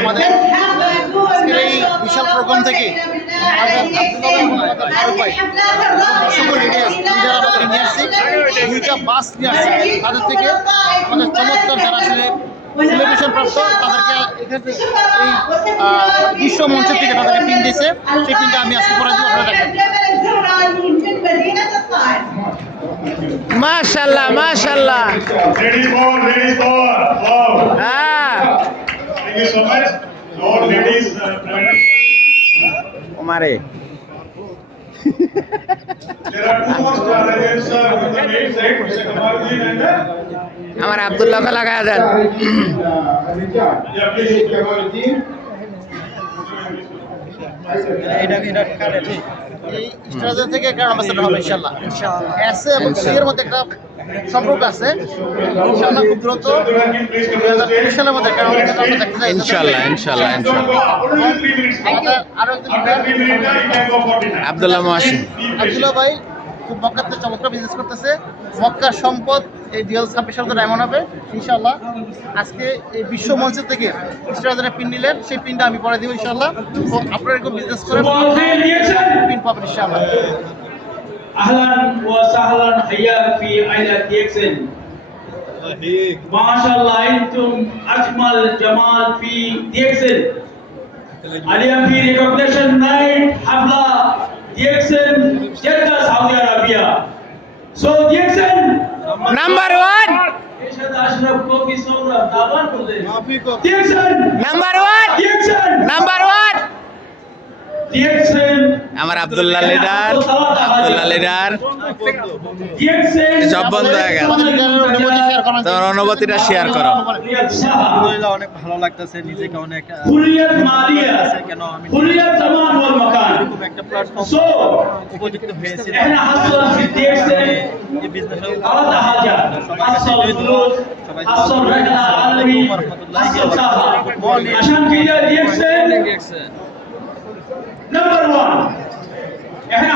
আমাদের আজকের এই বিশাল প্রোগ্রাম থেকে আমাদের নিয়ে আসছি, 2টা বাস নিয়ে আসছি। তাদের থেকে আমাদের চমৎকার যারা আসলে সেলিব্রেশন প্রাপ্ত তাদেরকে এখানে এই বিশ্ব মঞ্চের থেকে তাদেরকে পিন দিয়েছে। সেই পিনটা আমি আজকে পরে দিব, আপনারা দেখেন। মাশাআল্লাহ মাশাআল্লাহ। Ladies power, wow. হ্যাঁ Thank you so much. All ladies, ওমারে there are two more challenges with the main side, Mr. Kamaludin and আমার আব্দুল্লাহকে লাগায় দেন। yeah, please. এই স্ট্রাটেজি থেকে একটা অ্যাম্বাসেডর হবে ইনশাআল্লাহ। এসে এবং সিয়ের মধ্যে একটা সম্পর্ক আছে ইনশাআল্লাহ। খুব দ্রুত 2023 সালের মধ্যে একটা অ্যাম্বাসেডর আমরা দেখতে চাই ইনশাআল্লাহ ইনশাআল্লাহ ইনশাআল্লাহ। Only 3 minutes. আরো একজন After 3 minutes, you can go for dinner. Abdullah Mohsin. Abdullah ভাই খুব মক্কাতে চমৎকার বিজনেস করতেছে। মক্কার সম্পদ এই 2026 সালে তো এমন হবে ইনশাআল্লাহ। আজকে এই বিশ্ব মঞ্চ থেকে স্টারদের পিন নিলেন, সেই পিনটা আমি পরে দিব ইনশাআল্লাহ। তো আপনারা এরকম বিজনেস করেন, পিন পাবেন ইনশাআল্লাহ। اهلا وسهلا حياك في عائله ديكسن. ما شاء الله انتم اجمل جمال في ديكسن. اليوم في ريكوجنيشن نايت حفله ديكسن جده سعودي عربيه. سو ديكسن নাম্বার 1 ايش هذا اشرف كوفي صوره دعوان بولے ديكسن নাম্বার 1 ديكسن নাম্বার 1 ديكسن আমার আব্দুল্লাহ লিডার ديكسن সব বন্ধ হয়ে গেল। তোমার অনুভূতিটা শেয়ার করো। আলহামদুলিল্লাহ অনেক ভালো লাগতেছে, নিজেকে অনেক হুরিয়াত মালিয়া কেন আমি হুরিয়াত জামান ওয়াল মাকান এরকম একটা প্ল্যাটফর্ম সো উপযুক্ত হয়েছে। احنا حصل في ديكسن এই বিজনেস على حاجه حصل فلوس حصل رحله عالمي حصل ساحه عشان كده ديكسن نمبر 1 احنا